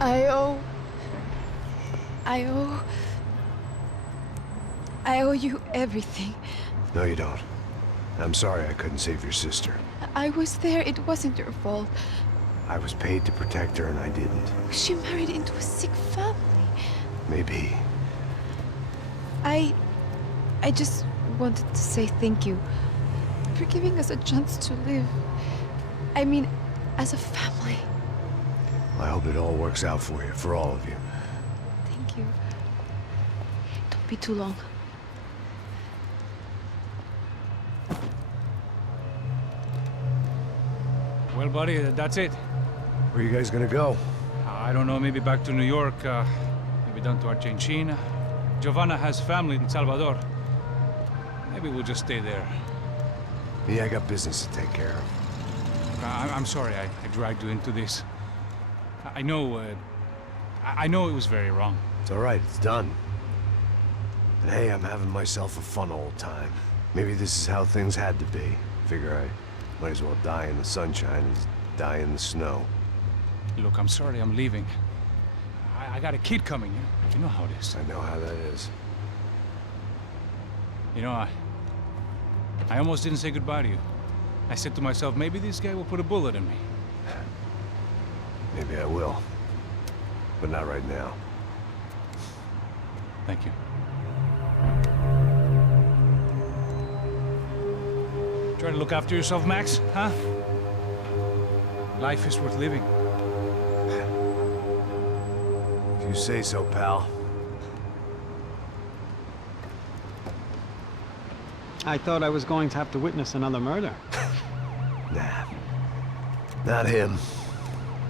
I owe... I owe... I owe you everything. No, you don't. I'm sorry I couldn't save your sister. I was there. It wasn't your fault. I was paid to protect her and I didn't. She married into a sick family. Maybe. I just wanted to say thank you for giving us a chance to live. I mean, as a family. I hope it all works out for you, for all of you. Thank you. Don't be too long. Well, buddy, that's it. Where are you guys gonna go? I don't know, maybe back to New York, maybe down to Argentina. Giovanna has family in Salvador. Maybe we'll just stay there. Me, I got business to take care of. I'm sorry I dragged you into this. I know, I know it was very wrong. It's all right, it's done. And hey, I'm having myself a fun old time. Maybe this is how things had to be. Figure I might as well die in the sunshine as die in the snow. Look, I'm sorry I'm leaving. I got a kid coming, you know how it is. I know how that is. You know, I almost didn't say goodbye to you. I said to myself, maybe this guy will put a bullet in me. Maybe I will. But not right now. Thank you. Try to look after yourself, Max, huh? Life is worth living. If you say so, pal. I thought I was going to have to witness another murder. Nah. Not him.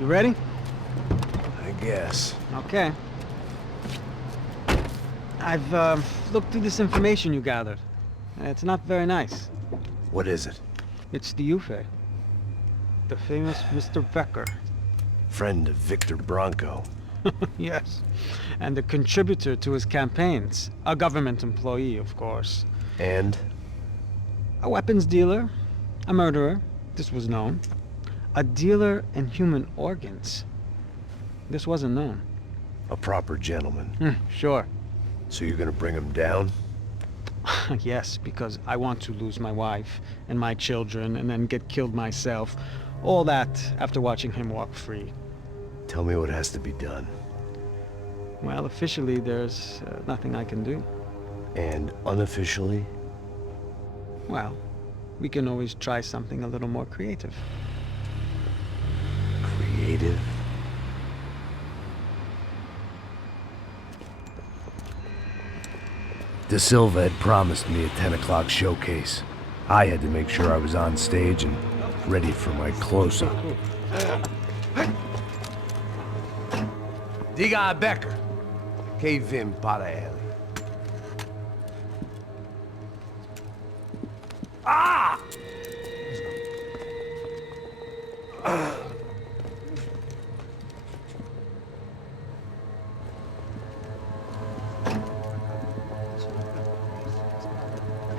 You ready? I guess. Okay. I've looked through this information you gathered. It's not very nice. What is it? It's the Ufe. The famous Mr. Becker. Friend of Victor Bronco. Yes. And a contributor to his campaigns. A government employee, of course. And? A weapons dealer. A murderer. This was known. A dealer in human organs. This wasn't known. A proper gentleman. Sure. So you're gonna bring him down? Yes, because I want to lose my wife and my children and then get killed myself. All that after watching him walk free. Tell me what has to be done. Well, officially there's nothing I can do. And unofficially? Well, we can always try something a little more creative. Creative? De Silva had promised me a 10 o'clock showcase. I had to make sure I was on stage and ready for my close-up. Diga a Becker. Que vim para ele. Ah!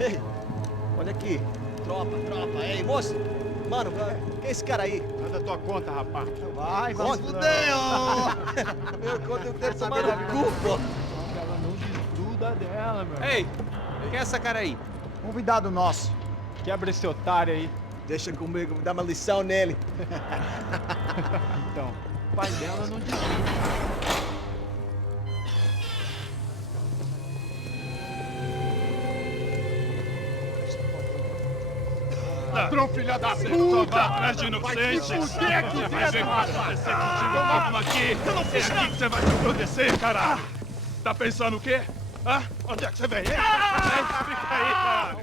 Ei, olha aqui. Tropa. Ei, moço. Mano, quem é esse cara aí? Manda tua conta, rapaz. Vai se fuder, ó! Meu conta eu quero tomar no cu, pô. Ela não desgruda dela, meu. Ei, quem é essa cara aí? Convidado nosso. Quebra esse otário aí. Deixa comigo, vou dar uma lição nele. Então, o pai dela não desgruda. Ladrão, filha da puta! Só vai atrás de inocente! Vai se fuder aqui dentro, rapaz! Vamos aqui! Eu não fiz nada! Que você vai se proteger, caralho! Tá pensando o quê? Hã? Onde é que você vem? Fica aí, cara!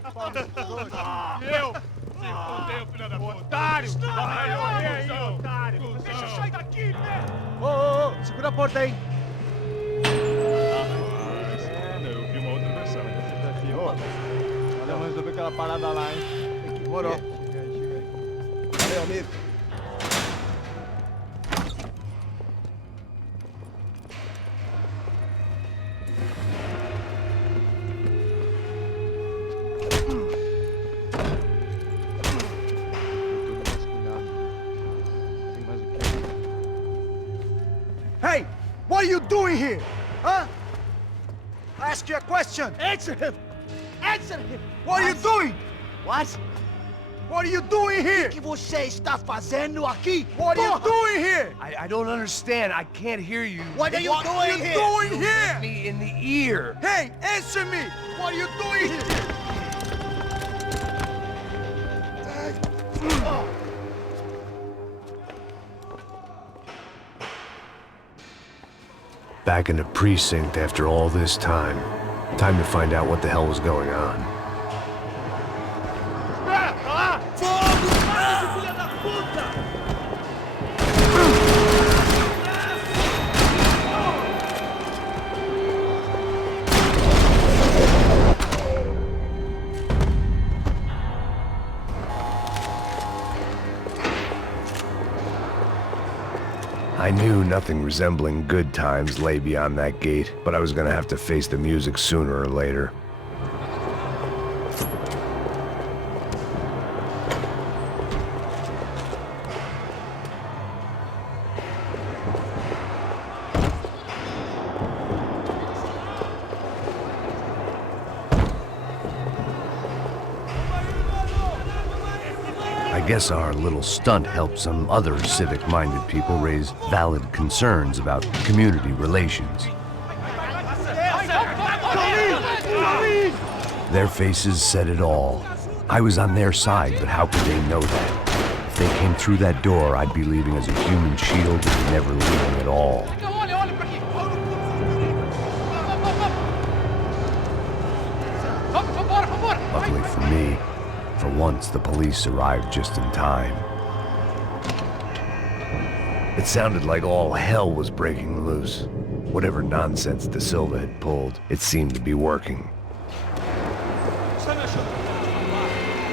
Eu? Se fudeu, filha da puta! Otário! Vai, aí, otário! Deixa eu sair daqui, né? Ô, segura a porta aí! Eu vi uma outra versão. Vamos resolver aquela parada lá, hein? Demorou. Valeu, amigo. doing here? Huh? I ask you a question. Answer him. Answer him. What are you doing? What? What are you doing here? O que você está fazendo aqui? What are you doing here? I don't understand. I can't hear you. What are you doing here? Doing here? Me in the ear. Hey, answer me. What are you doing here? Back in the precinct after all this time. Time to find out what the hell was going on. I knew nothing resembling good times lay beyond that gate, but I was gonna have to face the music sooner or later. I guess our little stunt helped some other civic-minded people raise valid concerns about community relations. Their faces said it all. I was on their side, but how could they know that? If they came through that door, I'd be leaving as a human shield and never leaving at all. Luckily for me, for once, the police arrived just in time. It sounded like all hell was breaking loose. Whatever nonsense De Silva had pulled, it seemed to be working. Está me achando?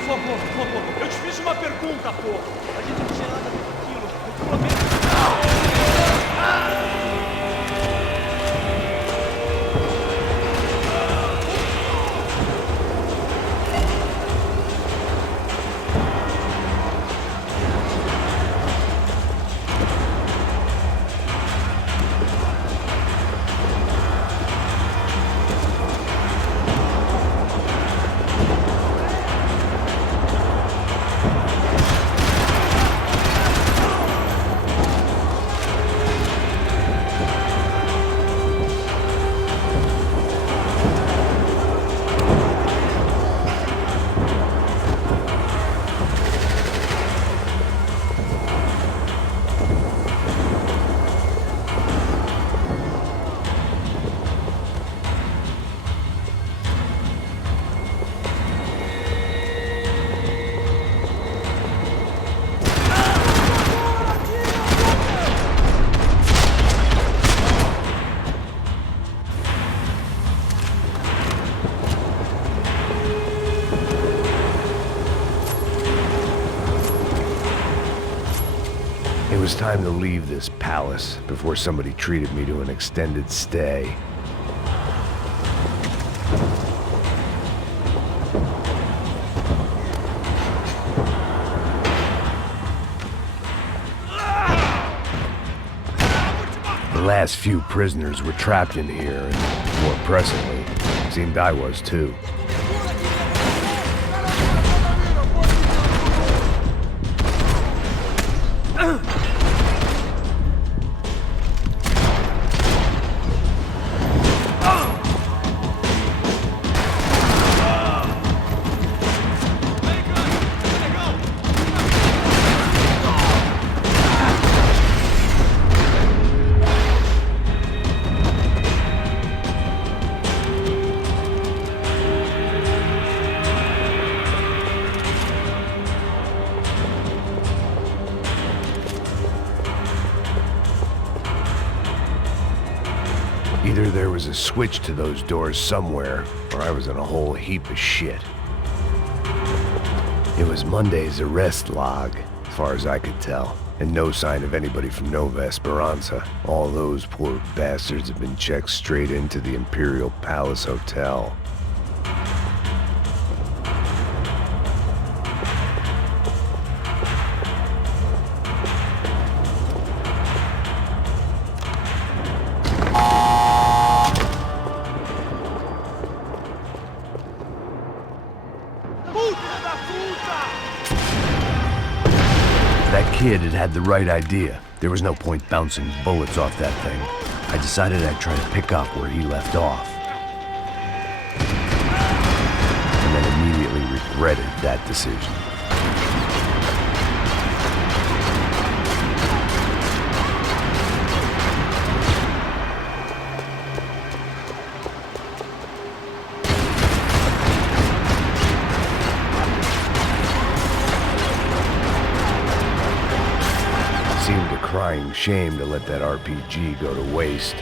Por favor. Eu te fiz uma pergunta, pô. A gente não tinha nada daquilo. Eu prometo. It was time to leave this palace before somebody treated me to an extended stay. The last few prisoners were trapped in here, and more pressingly, it seemed I was too. Either there was a switch to those doors somewhere, or I was in a whole heap of shit. It was Monday's arrest log, as far as I could tell, and no sign of anybody from Nova Esperanza. All those poor bastards have been checked straight into the Imperial Palace Hotel. That kid had had the right idea. There was no point bouncing bullets off that thing. I decided I'd try to pick up where he left off. And then immediately regretted that decision. Seemed a crying shame to let that RPG go to waste.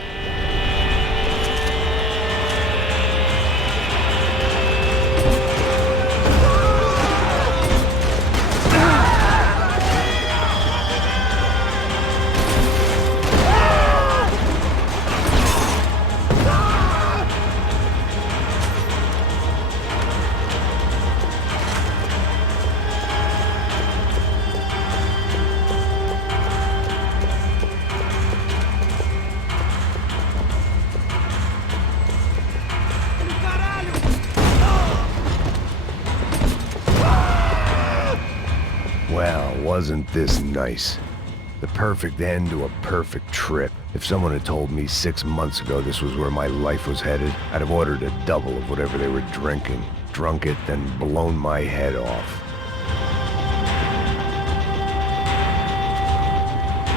Well, wasn't this nice? The perfect end to a perfect trip. If someone had told me 6 months ago this was where my life was headed, I'd have ordered a double of whatever they were drinking, drunk it, then blown my head off.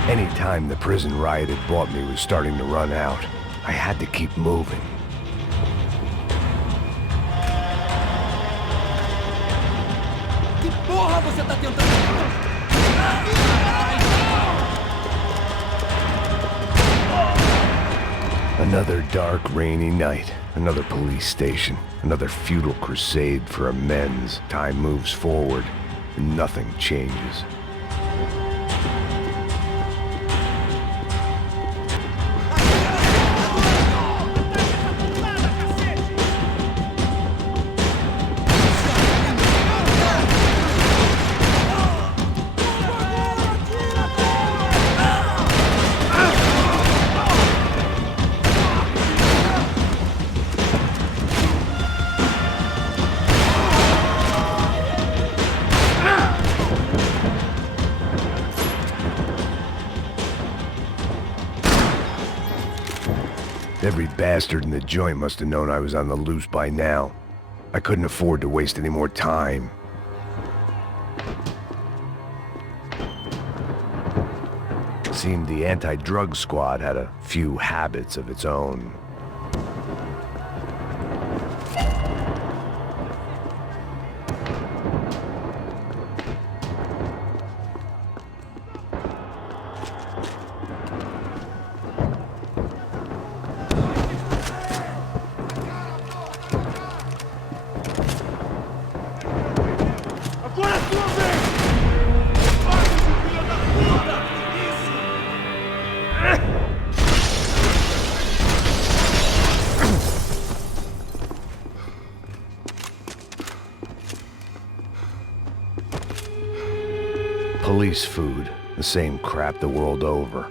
Any time the prison riot had bought me was starting to run out. I had to keep moving. Que porra você tá tentando? Another dark, rainy night. Another police station. Another futile crusade for amends. Time moves forward, and nothing changes. Every bastard in the joint must have known I was on the loose by now. I couldn't afford to waste any more time. Seemed the anti-drug squad had a few habits of its own. Police food, the same crap the world over.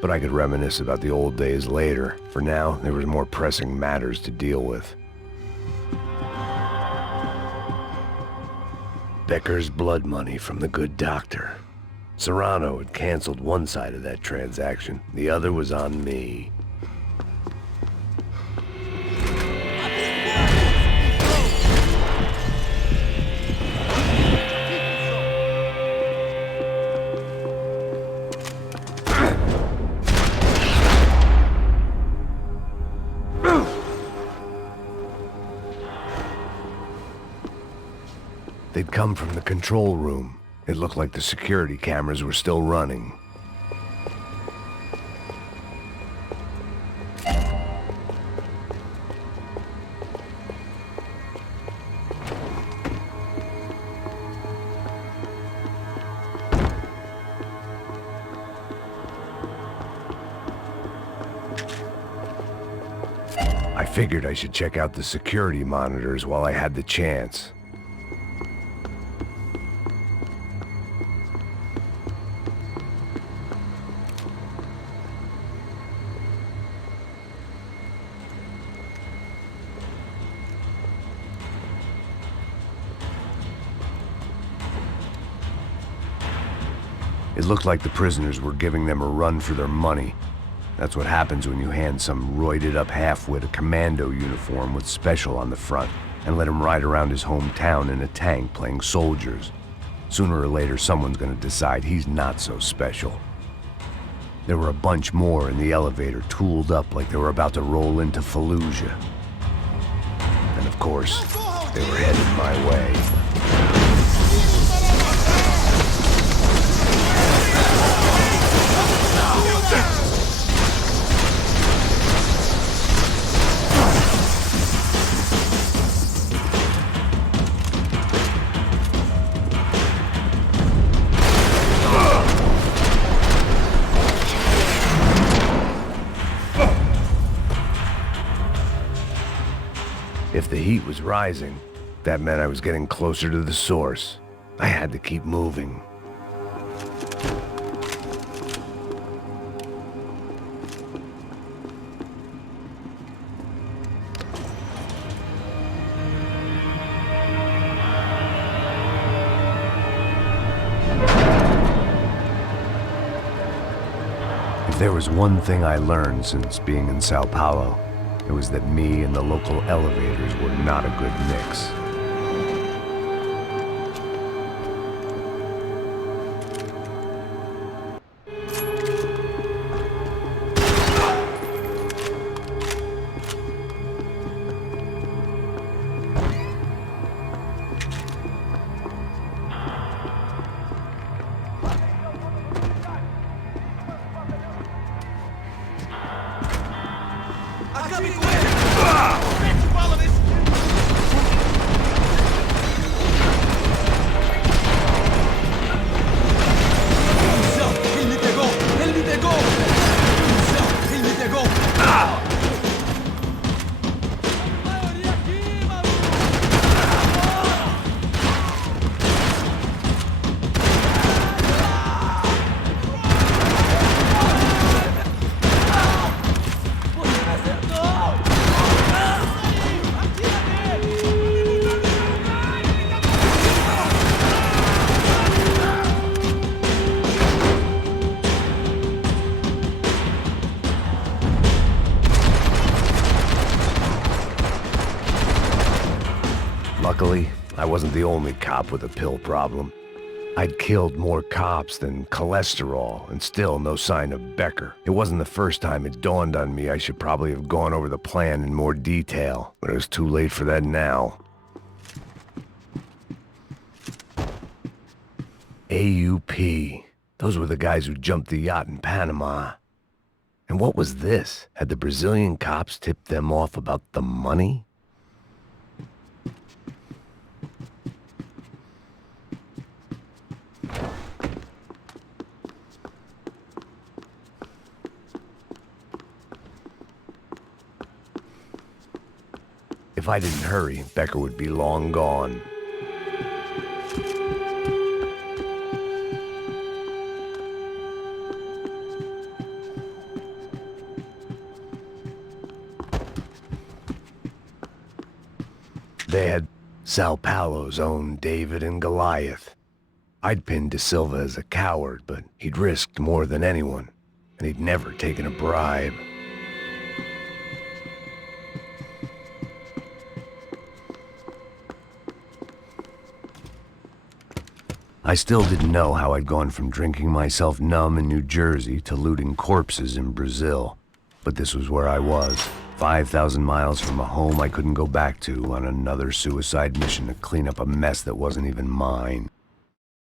But I could reminisce about the old days later. For now, there was more pressing matters to deal with. Becker's blood money from the good doctor. Serrano had canceled one side of that transaction. The other was on me. They'd come from the control room. It looked like the security cameras were still running. I figured I should check out the security monitors while I had the chance. It looked like the prisoners were giving them a run for their money. That's what happens when you hand some roided-up halfwit a commando uniform with special on the front and let him ride around his hometown in a tank playing soldiers. Sooner or later, someone's gonna decide he's not so special. There were a bunch more in the elevator, tooled up like they were about to roll into Fallujah. And of course, they were headed my way. If the heat was rising, that meant I was getting closer to the source. I had to keep moving. If there was one thing I learned since being in Sao Paulo, it was that me and the local elevators were not a good mix. Luckily, I wasn't the only cop with a pill problem. I'd killed more cops than cholesterol, and still no sign of Becker. It wasn't the first time it dawned on me I should probably have gone over the plan in more detail, but it was too late for that now. AUP. Those were the guys who jumped the yacht in Panama. And what was this? Had the Brazilian cops tipped them off about the money? If I didn't hurry, Becker would be long gone. They had Sao Paulo's own David and Goliath. I'd pinned De Silva as a coward, but he'd risked more than anyone, and he'd never taken a bribe. I still didn't know how I'd gone from drinking myself numb in New Jersey to looting corpses in Brazil. But this was where I was, 5,000 miles from a home I couldn't go back to, on another suicide mission to clean up a mess that wasn't even mine.